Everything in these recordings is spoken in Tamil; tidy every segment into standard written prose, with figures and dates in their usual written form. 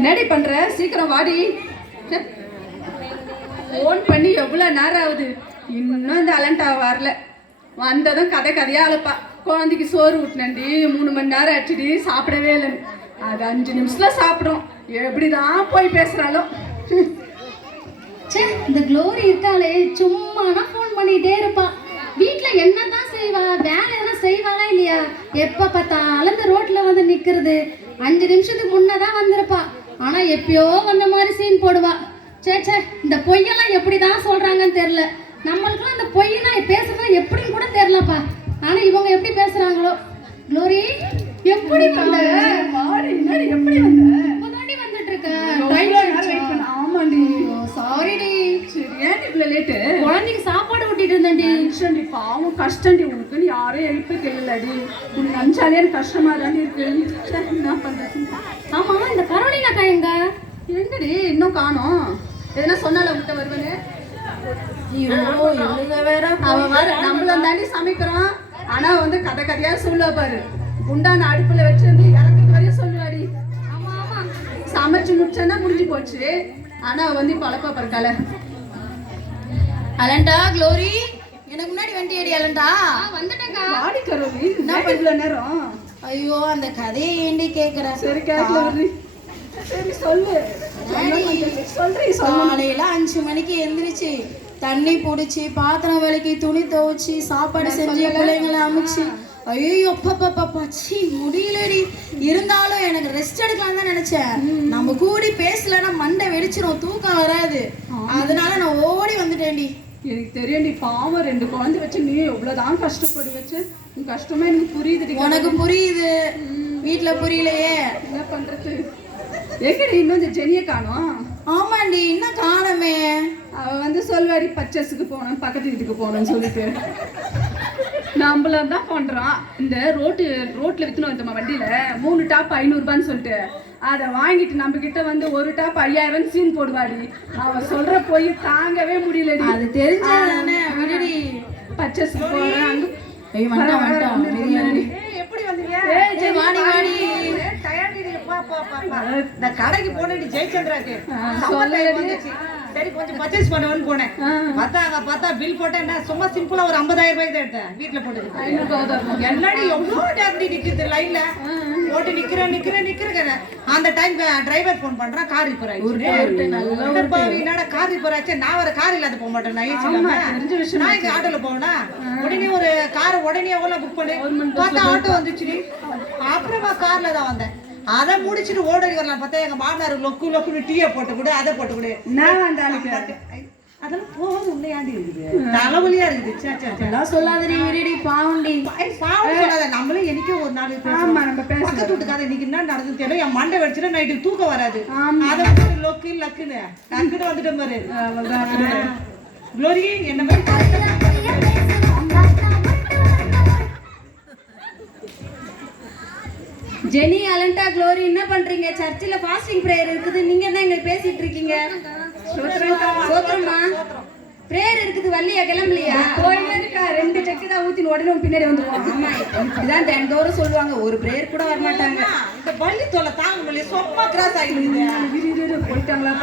என்னடி பண்ற? சீக்கிரம் வாடி. ஃபோன் பண்ணி எவ்வளோ நேரம் ஆகுது, இன்னும் இந்த அலண்டா வரல. வந்ததும் கதையா அழைப்பா. குழந்தைக்கு சோறு ஊட்டினண்டி, 3 மணி நேரம் ஆச்சுடி, சாப்பிடவே இல்லைன்னு. அது 5 நிமிஷத்துல சாப்பிடும். எப்படிதான் போய் பேசுறாலும். சே, இந்த க்ளோரி இருக்காளே, சும்மானா ஃபோன் பண்ணிட்டே இருப்பா. வீட்டில் என்னதான் செய்வா? வேலை எதனா செய்வாளா இல்லையா? எப்போ பார்த்தாலும் இந்த ரோட்டில் வந்து நிற்கிறது. 5 நிமிஷத்துக்கு முன்னே தான் வந்திருப்பா. ஆனால் எப்பயோ வந்த மாதிரி சீன் போடுவா. சே, இந்த பொய்யெல்லாம் எப்படி தான் சொல்கிறாங்கன்னு தெரில. நம்மளுக்குலாம் இந்த பொய்யெல்லாம் பேசுறதுலாம் எப்படின்னு கூட தெரிலப்பா. ஆனால் இவங்க எப்படி பேசுகிறாங்களோ. க்ளோரி, எப்படி வந்த? எப்படி வந்த? இப்போதாண்டி வந்துட்டு இருக்க. ஆமாண்டி. சாரிடி. சரி, ஏன் இவ்வளோ லேட்டு? குழந்தைக்கு சாப்பாடு ஊட்டிட்டு இருந்தேன்டி. பாவம் கஷ்டண்டி உனக்குன்னு யாரும் எழுப்ப தெரியலடி. உனக்கு நினச்சாலே எனக்கு கஷ்டமா தானே இருக்கு. என்ன பண்றது? ஆமா, இந்த கரோலினாக்கா எங்கடி இன்னும் காணோம்? எதனா சொன்னால உங்ககிட்ட வருவேன்னு? அவ வர நம்மளும் தாண்டி சமைக்கிறோம். ஆனா வந்து கதையா சொல்லுவா பாரு. குண்டான அடுப்புல வச்சிருந்து இறக்குறது வரையும் சொல்லுவாடி. சமைச்சு முடிச்சேன்னா முடிஞ்சு போச்சு. ஆனா வந்து பழப்பா பறக்கால. அலண்டா, க்ளோரி, எனக்கு முன்னாடி வண்டியடி. அலண்டா வந்துட்டேக்கா. வாடி கரோலி, என்ன இவ்வளோ நேரம்? ஐயோ, அந்த கதையை ஏண்டி கேட்குற? சரி, கேட்கல. சரி சொல்லு. காலையில 5 மணிக்கு எந்திரிச்சு தண்ணி பிடிச்சி, பாத்திரம் விளக்கி, துணி துவைச்சி, சாப்பாடு செஞ்சு, பிள்ளைங்களை அமைச்சு, ஐயோ பச்சி முடியலடி. இருந்தாலும் எனக்கு ரெஸ்ட் எடுக்கலாம் தான் நினைச்சேன். நம்ம கூடி பேசலன்னா மண்டை வெடிச்சிரும், தூக்கம் வராது. அதனால நான் ஓடி வந்துட்டேன்டி. எனக்கு தெரியும், நீ பாவம் 2 குழந்தை வச்சு நீ எவ்வளவுதான் கஷ்டப்படு வச்சு. உன் கஷ்டமா எனக்கு புரியுது. உனக்கு புரியுது, வீட்டுல புரியலையே. என்ன பண்றது? எங்கடி இன்னும் இந்த ஜெனியை காணோம்? ஆமாண்டி, இன்னும் காணமே. அவ வந்து சொல்வாடி, பர்ச்சேஸுக்கு போனோம், பக்கத்து வீட்டுக்கு போனோம்னு சொல்லிட்டு. நம்மளும் தான் பண்றோம். இந்த ரோட்ல வித்துனோம் நம்ம வண்டியில 3 டாப் 500 ரூபான்னு சொல்லிட்டு அதை வாங்கிட்டு நம்ம கிட்ட வந்து 1 டாப் 5000 சீன் போடுவாடி. அவ சொல்ற போய் தாங்கவே முடியலடி. அது தெரிஞ்சாதானே விடுடி. பர்ச்சேஸுக்கு போறேன். எப்படி வந்தீங்க? வாடி இந்த கடைக்கு போனேன் ஜெயச்சந்திராக்கு. சரி, கொஞ்சம் பர்ச்சேஸ் பண்ணுவேன்னு போனேன். பார்த்தா பில் போட்டேன். என்ன சும்மா சிம்பிளா ஒரு 50000 ரூபாய் தான் எடுத்தேன். வீட்டுல போட்டு எல்லாரும் எவ்வளோ டேரண்டி நிக்குது லைன்ல போட்டு நிக்கிறேன். அந்த டைம் டிரைவர் போன் பண்றான், கார் ரிப்பேர் ஆயிடுச்சு. என்னடா கார் ரிப்பேர் ஆச்சு? நான் ஒரு கார் இல்லாத போக மாட்டேன். நான் இங்க ஆட்டோல போவேனா? உடனே ஒரு காரை உடனே எவ்வளவு புக் பண்ணி பார்த்தா ஆட்டோ வந்துச்சு. அப்புறமா கார்ல தான் வந்தேன். அதை முடிச்சுட்டு ஓடி வரலாம் பார்த்தா எங்க மாமனார் லொக்குன்னு டீயை போட்டு கூட அதை போட்டு கூட அதெல்லாம் போதும். உள்ளையாண்டி இருக்குது, தலைவலியா இருக்குது. சொல்லாதடி, பாவண்டி. பாவம் சொல்லாத. நம்மளும் எனக்கே ஒரு நாள் பக்கத்து வீட்டுக்கார இன்னைக்கு என்ன நடந்தது தெரியல. என் மண்டை வச்சுட்டு நைட்டு தூக்கம் வராது. அதை வந்து லக்குன்னு அங்கிட்ட வந்துட்டேன் பாரு. க்ளோரி என்ன மாதிரி ஜெனி, அலண்டா, க்ளோரி, என்ன பண்றீங்க? சர்ச்சில் ஃபாஸ்டிங் பிரேயர் இருக்குது. நீங்க என்ன இங்க பேசிட்டு இருக்கீங்க? சோத்திரமா? பிரேயர் இருக்குது, வரலையா? கிளம்பலையா? கோயில இருக்கா 2 செக்கு தான் ஊத்தின உடனே பின்னாடி வந்துருவாங்க. ஆமா, இப்படிதான் தினந்தோறும் சொல்லுவாங்க. ஒரு பிரேயர் கூட வர மாட்டாங்க. இந்த பள்ளி தொலை தாங்க முடியல. சொப்பா கிராஸ் ஆகிடுது. போயிட்டாங்களா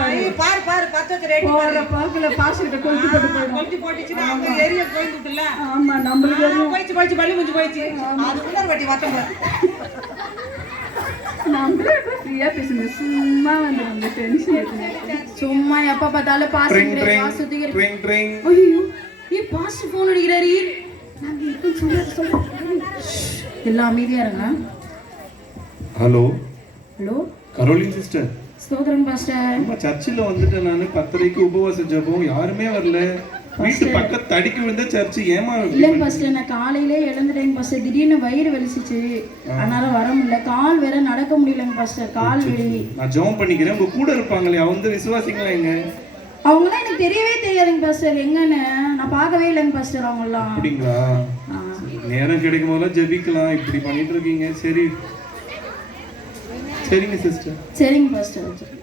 பாரு 10 ரேட் போற பாக்குல பாஸ்கிட்ட கொளுத்தி போட்டுச்சுன்னா அவங்க ஏரியா போயிட்டுல. ஆமா, நம்மளுக்கு போயிடுச்சு பள்ளி முடிஞ்சு போயிடுச்சு. அது உள்ளார வட்டி வரட்டும். நம்மளே ஃப்ரீயா பேசுங்க. சும்மா வந்து நம்ம டென்ஷன் ஏத்துங்க. சும்மா எப்ப பார்த்தாலும் பாஸ்டிங் பிரேயர் வாசித்துக்கிறேன். ஐயோ, நீ பாஸ்ட் போன் அடிக்கிறாரு. நாங்க இருக்குன்னு சொல்லுங்க. எல்லாம் அமைதியா இருங்க. Hello hello, Caroline sister. ஸ்தோத்திரம் பாஸ்டர். நம்ம சர்ச்சில் வந்துட்டேன். நான் 10:30க்கு உபவாச ஜெபம், யாருமே வரல. வீட்டு பக்கத்து தடிக்கு விழுந்த சர்ச்சு. ஏமா இல்லைங்க பாஸ்டர், நான் காலையிலே எழுந்துட்டேங்க பாஸ்டர். திடீர்னு வயிறு வலிச்சிச்சு, அதனால வர முடியல. கால் வேற நடக்க முடியலங்க பாஸ்டர், கால் வலி. நான் ஜெபம் பண்ணிக்கிறேன். உங்க கூட இருப்பாங்களே அவங்க விசுவாசிங்களா? எங்க அவங்களாம் எனக்கு தெரியவே தெரியாதுங்க பாஸ்டர். எங்கன்னு நான் பார்க்கவே இல்லைங்க பாஸ்டர். அவங்களாம் அப்படிங்களா? நேரம் கிடைக்கும் போதெல்லாம் ஜெபிக்கலாம். இப்படி பண்ணிட்டு இருக்கீங்க. சரிங்க சிஸ்டர். சரிங்க பாஸ்டர்.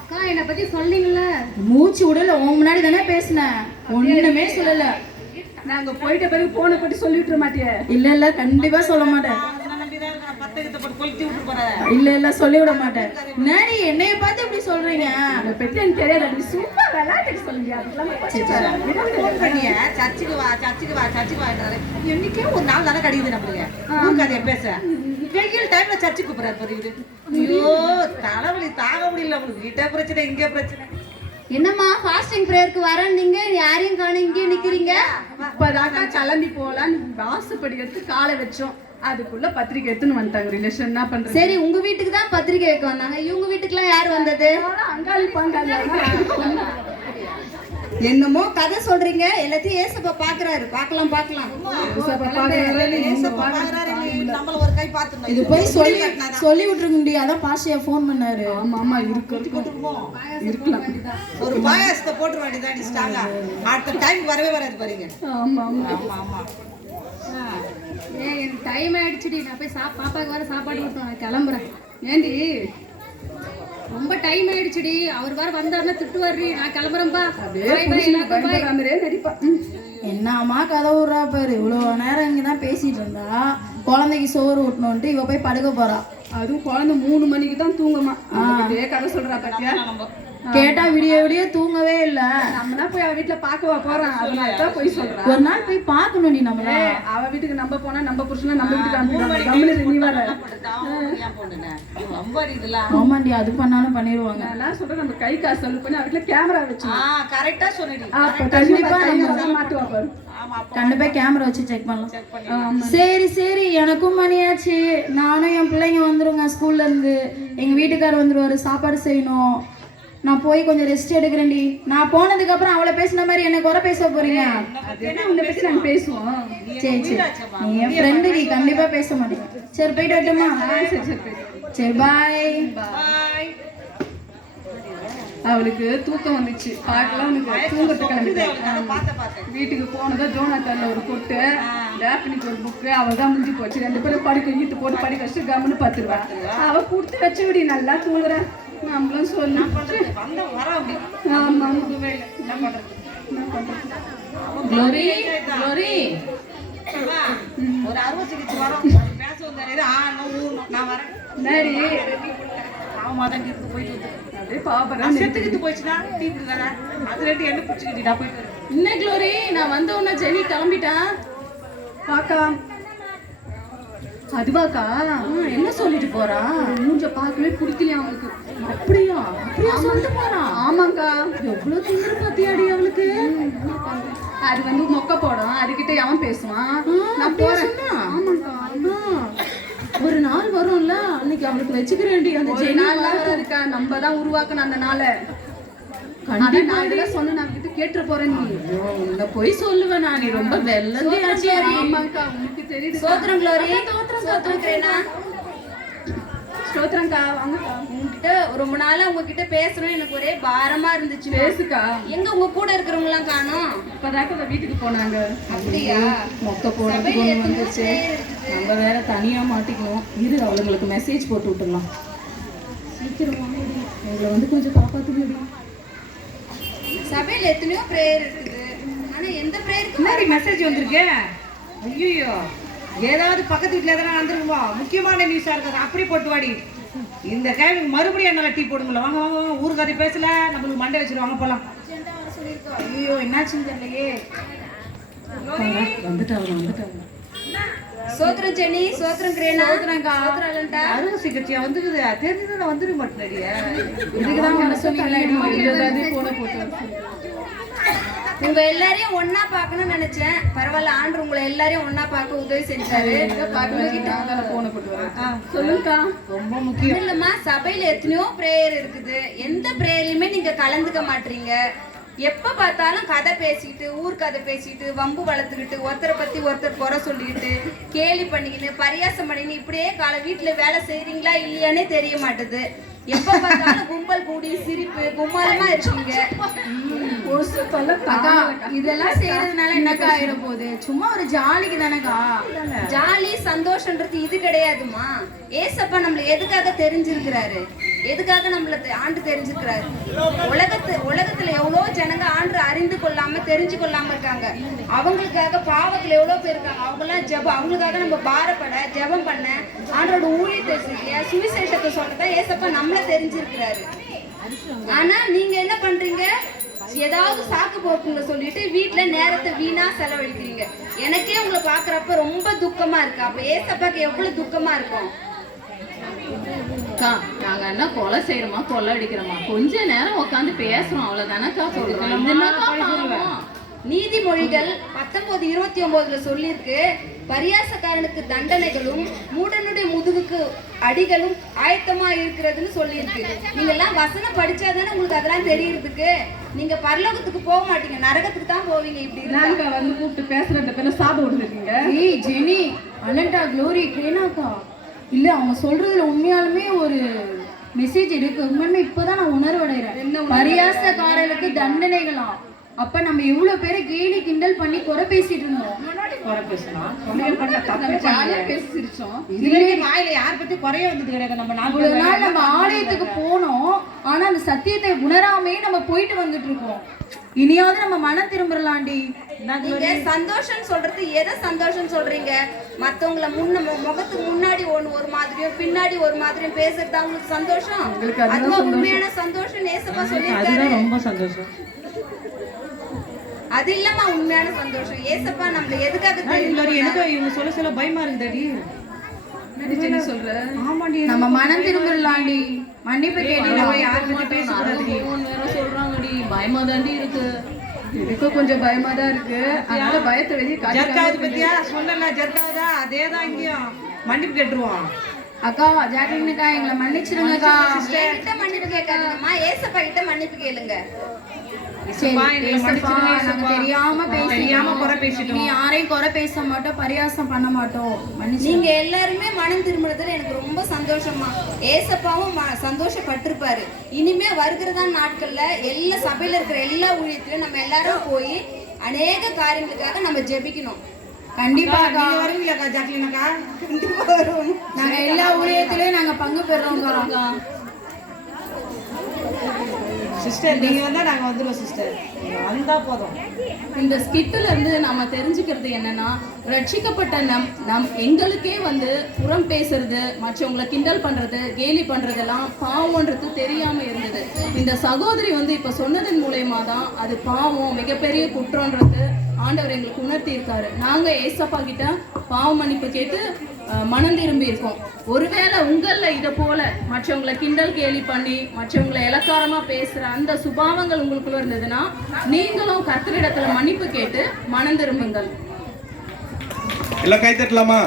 அக்கா, என்னை பத்தி சொன்னீங்கல்ல, மூச்சு விடல. உன் முன்னாடி தானே பேசினேன், ஒண்ணுமே சொல்லல. நாங்க போயிட்ட பிறகு போனை பத்தி சொல்லிட்டு மாட்டியே? இல்ல கண்டிப்பா சொல்ல மாட்டேன். கிட்ட போட்டு கொளுத்தி விட்டு போறாரு. இல்ல சொல்லி விட மாட்டேன். நாடி என்னைய பார்த்து இப்படி சொல்றீங்க? அதை பத்தி எனக்கு தெரியாது. நீ சும்மா விளையாட்டுக்கு சொல்லுங்க. அதெல்லாம் ஃபோன் பண்ணிய சர்ச்சுக்கு வான்றாரு. என்னைக்கே ஒரு நாள் தானே கிடைக்குது நம்மளுக்கு ஊர் கதையை பேச. வெயில் டைம்ல சர்ச்சுக்கு கூப்பிடுறாரு பாரு. ஐயோ தலைவலி தாங்க முடியல. உங்களுக்கு கிட்ட பிரச்சனை இங்கே பிரச்சனை. என்னம்மா ஃபாஸ்டிங் ப்ரேயருக்கு வரேன்னீங்க, யாரையும் காணோம், இங்கே நிக்கிறீங்க? இப்பதாக்கா கிளம்பி போலான்னு வாசப்படி எடுத்து காலை வச்சோம். அதுக்குள்ள பத்திரிக்கை எடுத்துன்னு வந்துட்டாங்க ரிலேஷன். என்ன பண்றது? சரி, உங்க வீட்டுக்கு தான் பத்திரிக்கை வைக்க வந்தாங்க. இவங்க வீட்டுக்குலாம் யார் வந்தது? அங்காளி பாங்காளி. என்னமோ கதை சொல்றீங்க. எல்லாத்தையும் ஏசப்பா பாக்குறாரு. பார்க்கலாம். நம்மள ஒரு கை பாத்துறோம். இது போய் சொல்லி விட்டுருக்க முடியாத. பாஷையா ஃபோன் பண்ணாரு. ஆமா இருக்கலாம். ஒரு பாயாசத்தை போட்டு வேண்டியதான் ஸ்ட்ராங்கா. அடுத்த டைம் வரவே வராது பாருங்க. ஆமா எனக்கு டைம் ஆயிடுச்சுடி. நான் போய் பாப்பாக்கு வர சாப்பாடு கொடுத்தோம். கிளம்புறேன். ஏண்டி ரொம்ப டைம் ஆயிடுச்சுடி. அவர் வர வந்தாருன்னா திட்டுவாரு. நான் கிளம்புறேன்பா. நடிப்பா. என்னம்மா கதை விடுறா பாரு. இவ்வளவு நேரம் இங்கதான் பேசிட்டு இருந்தா. குழந்தைக்கு சோறு ஊட்டணும்ட்டு இவ போய் படுக்க போறா. அதுவும் குழந்தை 3 மணிக்கு தான் தூங்குமா. அதே கதை சொல்றா பாத்தியா? கேட்டா விடிய தூங்கவே இல்ல. நம்மனா போய் அவ வீட்டுல பாக்கவா போறான். அதனாலதான் போய் சொல்றா. ஒரு நாள் போய் பாக்கணும். நீ நம்மள அவ வீட்டுக்கு நம்ம போனா நம்ம புருஷனா நம்ம வீட்டுக்கு அனுப்பிடுவாங்க. நீ வர ஆமாண்டி, அது பண்ணாலும் பண்ணிடுவாங்க. நான் சொல்றேன், நம்ம கை காசு செலவு பண்ணி அவ வீட்டுல கேமரா வச்சு கரெக்டா சொன்னீங்க. கண்டிப்பா மாட்டுவா பாரு. கண்டிப்பா கேமரா வச்சு செக் பண்ணலாம். சரி எனக்கும் மணியாச்சு. நானும் என் பிள்ளைங்க வந்துருங்க ஸ்கூல்ல இருந்து. எங்க வீட்டுக்காரர் வந்துருவாரு. சாப்பாடு செய்யணும். நான் போய் கொஞ்சம் ரெஸ்ட் எடுக்கிறேன்டி. நான் போனதுக்கு அப்புறம் அவளை பேசின மாதிரி என்ன குறை பேச போறீங்க? உன்னை பத்தி நாங்க பேசுவோம். சரி நீ என் ஃப்ரெண்டு, நீ கண்டிப்பா பேச மாட்டேங்க. சரி போயிட்டு வரட்டுமா? சரி பாய். அவளுக்கு தூக்கம் வந்துச்சு. பாட்டுலாம் உனக்கு தூங்கறது கிளம்பிட்டேன். வீட்டுக்கு போனதும் ஜோனாத்தால ஒரு கொட்டு, டேப்னிக்கு ஒரு புக்கு. அவள் தான் முடிஞ்சு போச்சு. 2 பேரும் படுக்க ஈட்டு போட்டு படிக்க வச்சுட்டு கம்முன்னு பார்த்துருவா. அவள் கொடுத்து வச்சு விடி நல்லா தூங்குறேன். நம்மளும் சொல்லலாம். க்ளோரி ஒரு அறுவை சிகிச்சை வரும் பேச வந்தாரு. நான் வரேன். அப்படியே பாப்பறேன். செத்துக்கிட்டு போயிடுச்சுன்னா டீப்பு வேற. அது ரெண்டு என்ன பிடிச்சிக்கிட்டா போயிட்டு இன்னும் க்ளோரி நான் வந்த உடனே ஜெனி கிளம்பிட்டான். பாக்கலாம். அதுவாக்கா என்ன சொல்லிட்டு போறா? மூஞ்ச பார்க்கவே பிடிக்கலையா அவளுக்கு. அப்படியா சொல்லிட்டு போறா? ஆமாக்கா. எவ்வளவு திமிரு பாத்தியாடி அவளுக்கு. அது வந்து மொக்க போடும். அதுகிட்ட அவன் பேசுவான். நான் போறேன். ஆமாக்கா. ஒரு நாள் வரும்ல, அன்னைக்கு அவளுக்கு வச்சுக்கிறேன்டி. அந்த நாள்லாம் வராதுக்கா. நம்ம தான் உருவாக்கணும் அந்த நாளை. கண்டிப்பா நான் சொன்ன நான் கிட்ட கேட்டு போறேன். நீ உன்னை போய் சொல்லுவேன். நான் நீ ரொம்ப வெள்ளந்தி ஆச்சு. ஆமாக்கா, உங்களுக்கு தெரியுது. சோத்ரம் க்ளோரி. சோத்ரம்க்கா. ஸ்தோத்திரம்க்கா. வாங்கக்கா. உங்ககிட்ட ரொம்ப நாளா உங்ககிட்ட பேசணும் எனக்கு ஒரே பாரமா இருந்துச்சு. பேசுக்கா. எங்க உங்க கூட இருக்கிறவங்க எல்லாம் காணோம்? இப்பதாக்க வீட்டுக்கு போனாங்க. அப்படியா? மொக்க போடுறதுக்கு ஒண்ணு வந்துச்சு. நம்ம வேற தனியா மாட்டிக்கணும். இரு அவளுங்களுக்கு மெசேஜ் போட்டு விட்டுடலாம். சீக்கிரம் எங்களை வந்து கொஞ்சம் காப்பாத்துங்க. சபையில எத்தனையோ பிரேயர் இருக்குது. ஆனா எந்த பிரேயருக்கும் முன்னாடி மெசேஜ் வந்திருக்கு. ஐயோ ஏதாவது பக்கத்து வீட்டுல எதனா வந்துருக்குமா? முக்கியமான நியூஸா இருக்காது. அப்படி போட்டு வாடி. இந்த கேள்வி மறுபடியும் என்னால டீ போடுங்களா? வாங்க ஊரு கதை பேசல. நம்மளுக்கு மண்டை வச்சிருவாங்க போலாம். ஐயோ என்னாச்சுன்னு தெரியலையே. வந்துட்டாங்க. சோத்ரம் ஜெனி. சோத்ரம் கிரேனா. சோத்ரங்கா. அறுவை சிகிச்சையா வந்துக்குது. தெரிஞ்சதுல வந்துட மாட்டேன். இதுக்குதான் வர சொன்னீங்களா? உங்க எல்லாரையும் ஒன்னா பாக்கணும்னு நினைச்சேன். பரவாயில்ல, ஆண்டு உங்களை எல்லாரையும் ஒன்னா பார்க்க உதவி செஞ்சாரு. சொல்லுங்கக்கா. ரொம்ப முக்கியம் இல்லம்மா, சபையில எத்தனையோ பிரேயர் இருக்குது. எந்த பிரேயர்லயுமே நீங்க கலந்துக்க மாட்டீங்க. எப்ப பார்த்தாலும் கதை பேசிக்கிட்டு, ஊர் கதை பேசிக்கிட்டு, வம்பு வளர்த்துக்கிட்டு, ஒருத்தரை பத்தி ஒருத்தர் குறை சொல்லிக்கிட்டு, கேலி பண்ணிக்கிட்டு, பரியாசம் பண்ணிக்கிட்டு, இப்படியே வீட்டுல வேலை செய்யறீங்களா இல்லையானே தெரிய மாட்டுது. எப்ப பார்த்தாலும் கும்பல் கூடி சிரிப்பு கும்மாளமா இருக்கீங்க. இதெல்லாம் செய்யறதுனால என்னக்கா ஆயிட போகுது? சும்மா ஒரு ஜாலிக்கு தானக்கா. ஜாலி சந்தோஷன்றது இது கிடையாதுமா. ஏசப்பா நம்மள எதுக்காக தெரிஞ்சிருக்கிறாரு? எதுக்காக நம்மள ஆண்டு தெரிஞ்சுக்கிறாரு. உலகத்துல எவ்வளோ ஜனங்க ஆண்டு அறிந்து கொள்ளாம தெரிஞ்சு கொள்ளாம இருக்காங்க. அவங்களுக்காக பாவத்துல எவ்வளோ பேர் இருக்காங்க. அவங்கெல்லாம் ஜெபம், அவங்களுக்காக நம்ம பாரப்பட ஜெபம் பண்ண ஆண்டோட ஊழியத்தை செய்ய சுவிசேஷத்தை சொல்லதான் ஏசப்பா நம்மள தெரிஞ்சிருக்கிறாரு. ஆனா நீங்க என்ன பண்றீங்க, ஏதாவது சாக்கு போக்குங்களை சொல்லிட்டு வீட்டுல நேரத்தை வீணா செலவழிக்கிறீங்க. எனக்கே உங்களை பாக்குறப்ப ரொம்ப துக்கமா இருக்கு. அப்ப ஏசப்பாக்கு எவ்வளவு துக்கமா இருக்கும். அக்கா நாங்க என்ன கொலை செய்யறோமா கொலை அடிக்கிறோமா, கொஞ்ச நேரம் உட்காந்து பேசுறோம் அவ்வளவுதானக்கா சொல்றோம். நீதிமொழிகள் 19:29 சொல்லியிருக்கு, பரியாசக்காரனுக்கு தண்டனைகளும் மூடனுடைய முதுகுக்கு அடிகளும் ஆயத்தமா இருக்கிறதுன்னு சொல்லியிருக்கு. நீங்க எல்லாம் வசனம் படிச்சாதானே உங்களுக்கு அதெல்லாம் தெரியறதுக்கு. நீங்க பரலோகத்துக்கு போக மாட்டீங்க, நரகத்துக்கு தான் போவீங்க. இப்படி நாங்க வந்து கூப்பிட்டு பேசுறத பேர சாப்பிட விட்டுருக்கீங்க. ஏய் ஜெனி, அலண்டா க்ளோரி ட்ரெயினாக்கா இல்ல, அவங்க சொல்றதுல உண்மையாலுமே ஒரு மெசேஜ் இருக்கு. உண்மையுமே இப்பதான் நான் உணர்வடைகிறேன். பரியாசக்காரர்களுக்கு தண்டனைகளாம். அப்ப நம்ம எவ்வளவு பேரை கேலி கிண்டல் பண்ணி குறை பேசிட்டு இருந்தோம். குறை பேசலாம், சமையல் பண்ண தப்பு ஜாலியா பேசி சிரிச்சோம். இதுவரைக்கும் வாயில யார் பத்தி குறைய வந்தது கிடையாது. நம்ம இவ்வளவு நாள் நம்ம ஆலயத்துக்கு போனோம், ஆனா அந்த சத்தியத்தை உணராமே நம்ம போயிட்டு வந்துட்டு இருக்கோம். இனியாவது நம்ம மனம் திரும்பலாண்டி. நீங்க சந்தோஷம் சொல்றது எதை சந்தோஷம் சொல்றீங்க? மத்தவங்கள முகத்துக்கு முன்னாடி ஒரு மாதிரியும் பின்னாடி ஒரு மாதிரியும் பேசுறது அவங்களுக்கு சந்தோஷம். அதுதான் உண்மையான சந்தோஷம். ஏசப்பா சொல்லியிருக்காரு, ரொம்ப சந்தோஷம். அது இல்லம்மா உண்மையான சந்தோஷம். ஏசப்பா நம்மள எதுக்காக தெரியும்? எனக்கு இவங்க சொல்ல சொல்ல பயமா இருக்குதாடி. சொல்ற ஆமாண்டி, நம்ம மனம் திரும்பலாண்டி, மன்னிப்பு கேட்டு யார் பத்தி பேசக்கூடாது. சொல்றாங்கடி, பயமா தாண்டி இருக்கு. எனக்கும் கொஞ்சம் பயமா தான் இருக்கு. அதனால பயத்தை வெளியே ஜர்க்காவது பத்தியா சொல்லல, ஜர்க்காவதா அதேதான் இங்கேயும் மன்னிப்பு கேட்டுருவான். அக்கா ஜாக்லினுக்கா எங்களை மன்னிச்சிருங்கக்கா. என்கிட்ட மன்னிப்பு கேட்காதீங்கம்மா, ஏசப்பா கிட்ட மன்னிப்பு கேளுங்க. நாங்க தெரியாம குறை பேசிட்டோம். நீ யாரையும் குறை பேச மாட்டோம், பரியாசம் பண்ண மாட்டோம். நீங்க எல்லாருமே மனம் திரும்பினதுல எனக்கு ரொம்ப சந்தோஷமா. ஏசப்பாவும் சந்தோஷப்பட்டிருப்பாரு. இனிமே வருகிறதா நாட்கள்ல எல்லா சபையில இருக்கிற எல்லா ஊழியத்திலும் நம்ம எல்லாரும் போய் அநேக காரியங்களுக்காக நம்ம ஜெபிக்கணும். கண்டிப்பா வருவீங்களாக்கா ஜாக்லினாக்கா? கண்டிப்பா வருவோம். நாங்க எல்லா ஊழியத்திலயும் நாங்க பங்கு பெறோம். சிஸ்டர் நீங்க வந்தா நாங்க வந்துருவோம் சிஸ்டர், வந்தா போதும். இந்த ஸ்கிட்ல இருந்து நம்ம தெரிஞ்சுக்கிறது என்னன்னா, ரட்சிக்கப்பட்ட நம் எங்களுக்கே வந்து புறம் பேசுறது, மற்றவங்களை கிண்டல் பண்றது, கேலி பண்றதெல்லாம் பாவம்ன்றது தெரியாம இருந்தது. இந்த சகோதரி வந்து இப்ப சொன்னதன் மூலயமா தான் அது பாவம், மிகப்பெரிய குற்றம்ன்றது ஆண்டவர் எங்களுக்கு உணர்த்தி இருக்காரு. நாங்க ஏசப்பா கிட்ட பாவ மன்னிப்பு கேட்டு மனம் திரும்பி இருக்கோம். ஒருவேளை உங்கள இதை போல மற்றவங்களை கிண்டல் கேலி பண்ணி மற்றவங்களை இலக்காரமா பேசுற அந்த சுபாவங்கள் உங்களுக்குள்ள இருந்ததுன்னா நீங்களும் கர்த்தரிடத்துல மன்னிப்பு கேட்டு மனம் திரும்புங்கள். எல்லாம் கை தட்டலாமா?